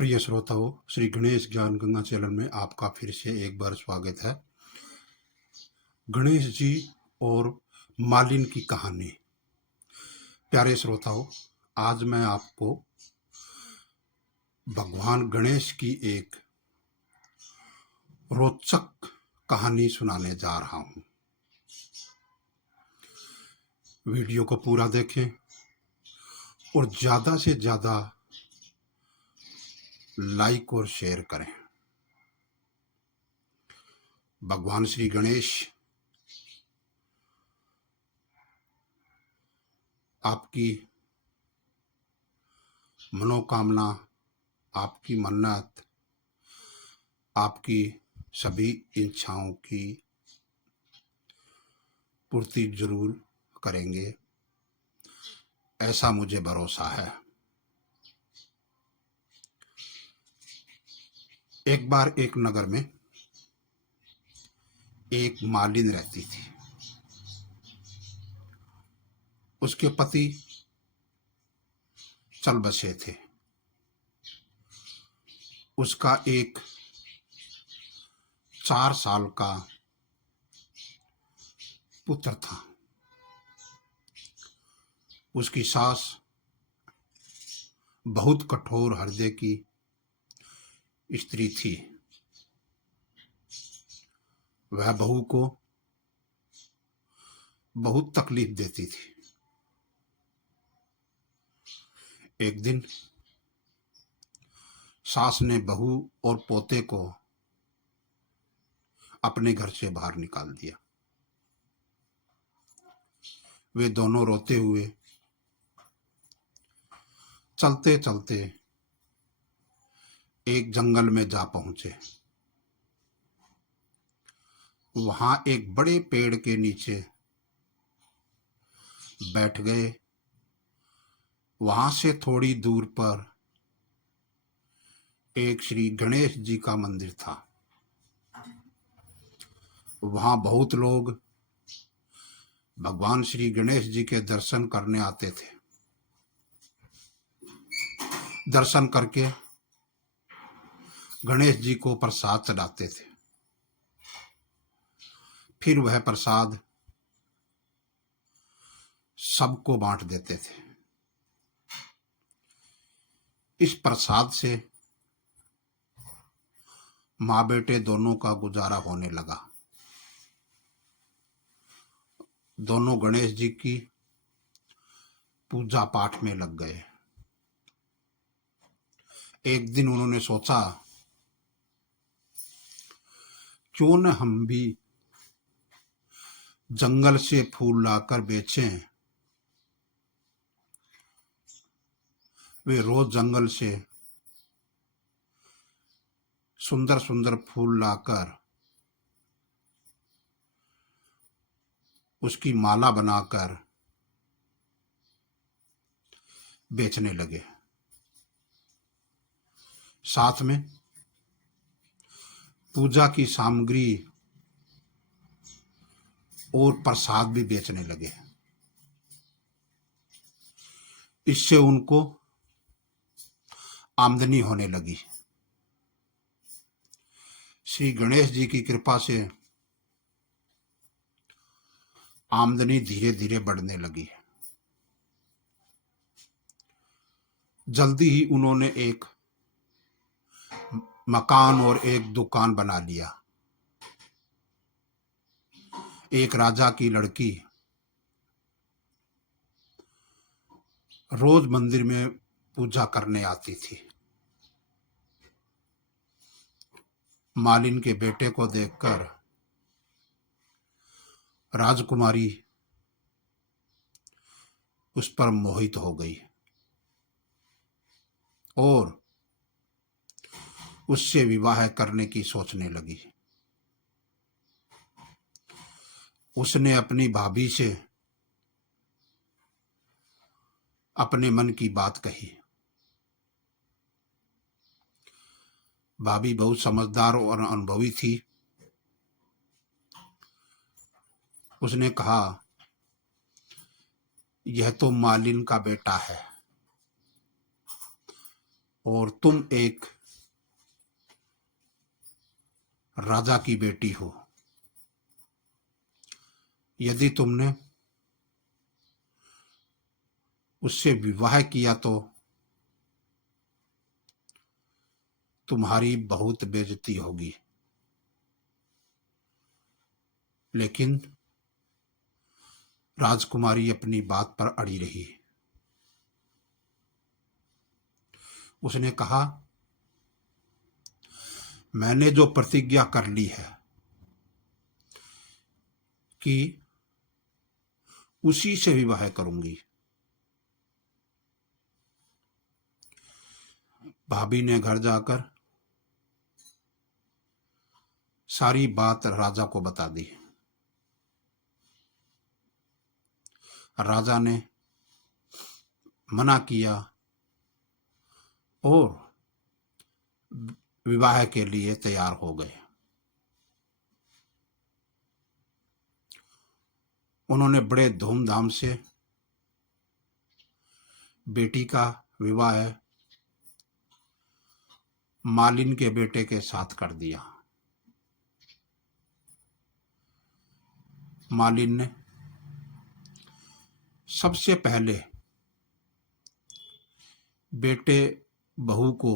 प्रिय श्रोताओं, श्री गणेश ज्ञान गंगा चैनल में आपका फिर से एक बार स्वागत है। गणेश जी और मालिन की कहानी। प्यारे श्रोताओं, आज मैं आपको भगवान गणेश की एक रोचक कहानी सुनाने जा रहा हूं। वीडियो को पूरा देखें और ज़्यादा से ज़्यादा लाइक और शेयर करें। भगवान श्री गणेश आपकी मनोकामना, आपकी मन्नत, आपकी सभी इच्छाओं की पूर्ति जरूर करेंगे, ऐसा मुझे भरोसा है। एक बार एक नगर में एक मालिन रहती थी। उसके पति चल बसे थे। उसका एक 4 साल का पुत्र था। उसकी सास बहुत कठोर हृदय की स्त्री थी। वह बहू को बहुत तकलीफ देती थी। एक दिन सास ने बहू और पोते को अपने घर से बाहर निकाल दिया। वे दोनों रोते हुए चलते चलते एक जंगल में जा पहुंचे। वहां एक बड़े पेड़ के नीचे बैठ गए। वहां से थोड़ी दूर पर एक श्री गणेश जी का मंदिर था। वहां बहुत लोग भगवान श्री गणेश जी के दर्शन करने आते थे। दर्शन करके गणेश जी को प्रसाद चढ़ाते थे। फिर वह प्रसाद सबको बांट देते थे। इस प्रसाद से माँ बेटे दोनों का गुजारा होने लगा। दोनों गणेश जी की पूजा पाठ में लग गए। एक दिन उन्होंने सोचा, क्यों न हम भी जंगल से फूल लाकर बेचें। वे रोज जंगल से सुंदर सुंदर फूल लाकर उसकी माला बनाकर बेचने लगे। साथ में पूजा की सामग्री और प्रसाद भी बेचने लगे। इससे उनको आमदनी होने लगी। श्री गणेश जी की कृपा से आमदनी धीरे धीरे बढ़ने लगी। जल्दी ही उन्होंने एक मकान और एक दुकान बना लिया। एक राजा की लड़की रोज मंदिर में पूजा करने आती थी। मालिन के बेटे को देखकर राजकुमारी उस पर मोहित हो गई और उससे विवाह करने की सोचने लगी। उसने अपनी भाभी से अपने मन की बात कही। भाभी बहुत समझदार और अनुभवी थी। उसने कहा, यह तो मालिन का बेटा है। और तुम एक राजा की बेटी हो। यदि तुमने उससे विवाह किया तो तुम्हारी बहुत बेइज्जती होगी। लेकिन राजकुमारी अपनी बात पर अड़ी रही। उसने कहा, मैंने जो प्रतिज्ञा कर ली है कि उसी से विवाह करूंगी। भाभी ने घर जाकर सारी बात राजा को बता दी। राजा ने मना किया और विवाह के लिए तैयार हो गए। उन्होंने बड़े धूमधाम से बेटी का विवाह मालिन के बेटे के साथ कर दिया। मालिन ने सबसे पहले बेटे बहू को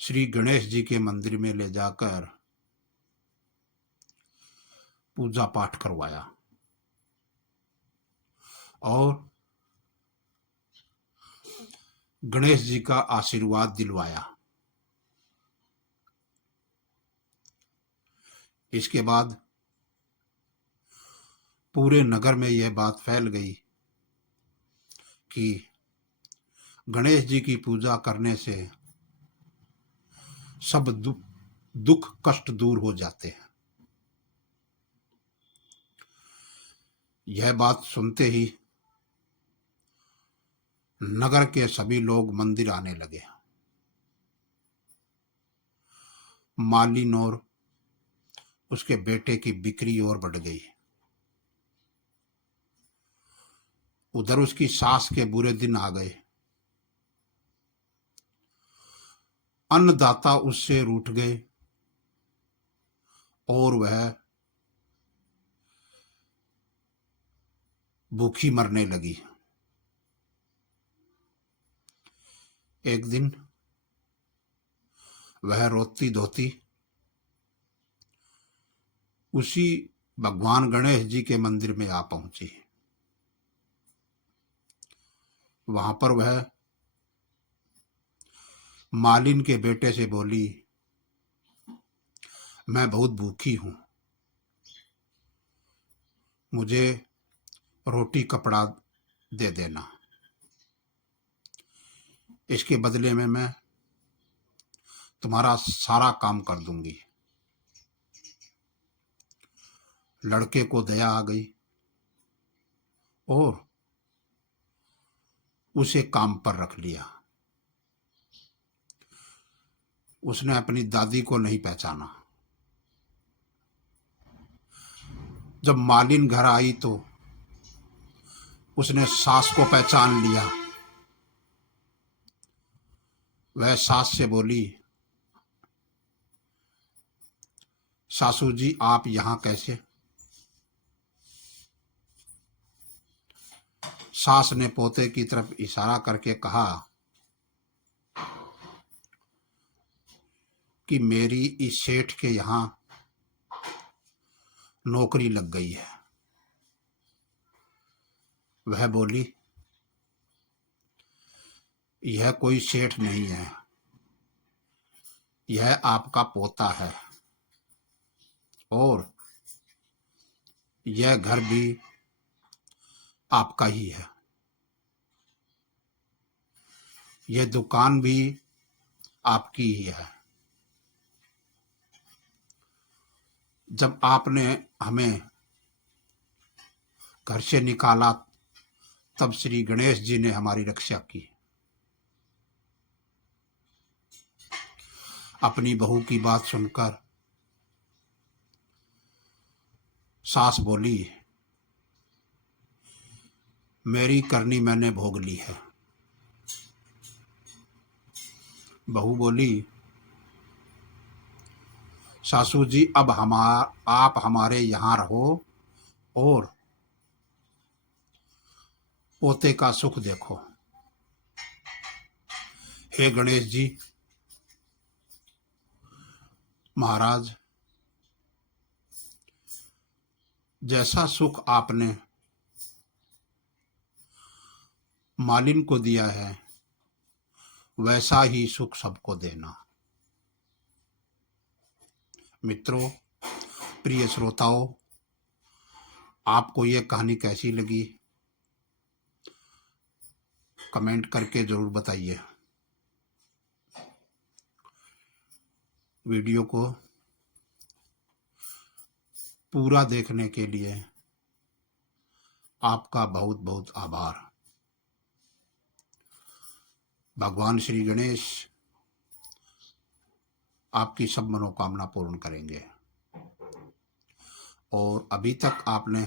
श्री गणेश जी के मंदिर में ले जाकर पूजा पाठ करवाया और गणेश जी का आशीर्वाद दिलवाया। इसके बाद पूरे नगर में यह बात फैल गई कि गणेश जी की पूजा करने से सब दुख कष्ट दूर हो जाते हैं। यह बात सुनते ही नगर के सभी लोग मंदिर आने लगे। मालिन और उसके बेटे की बिक्री और बढ़ गई। उधर उसकी सास के बुरे दिन आ गए। अन्नदाता उससे रूठ गए और वह भूखी मरने लगी। एक दिन वह रोती धोती उसी भगवान गणेश जी के मंदिर में आ पहुंची। वहां पर वह मालिन के बेटे से बोली, मैं बहुत भूखी हूं, मुझे रोटी कपड़ा दे देना। इसके बदले में मैं तुम्हारा सारा काम कर दूंगी। लड़के को दया आ गई और उसे काम पर रख लिया। उसने अपनी दादी को नहीं पहचाना। जब मालिन घर आई तो उसने सास को पहचान लिया। वह सास से बोली, सासू जी आप यहां कैसे? सास ने पोते की तरफ इशारा करके कहा कि मेरी इस सेठ के यहां नौकरी लग गई है। वह बोली, यह कोई सेठ नहीं है, यह आपका पोता है और यह घर भी आपका ही है, यह दुकान भी आपकी ही है। जब आपने हमें घर से निकाला तब श्री गणेश जी ने हमारी रक्षा की। अपनी बहू की बात सुनकर सास बोली, मेरी करनी मैंने भोग ली है। बहू बोली, सासू जी अब आप हमारे यहाँ रहो और पोते का सुख देखो। हे गणेश जी महाराज, जैसा सुख आपने मालिन को दिया है वैसा ही सुख सबको देना। मित्रों, प्रिय श्रोताओं, आपको ये कहानी कैसी लगी कमेंट करके जरूर बताइए। वीडियो को पूरा देखने के लिए आपका बहुत बहुत आभार। भगवान श्री गणेश आपकी सब मनोकामना पूर्ण करेंगे। और अभी तक आपने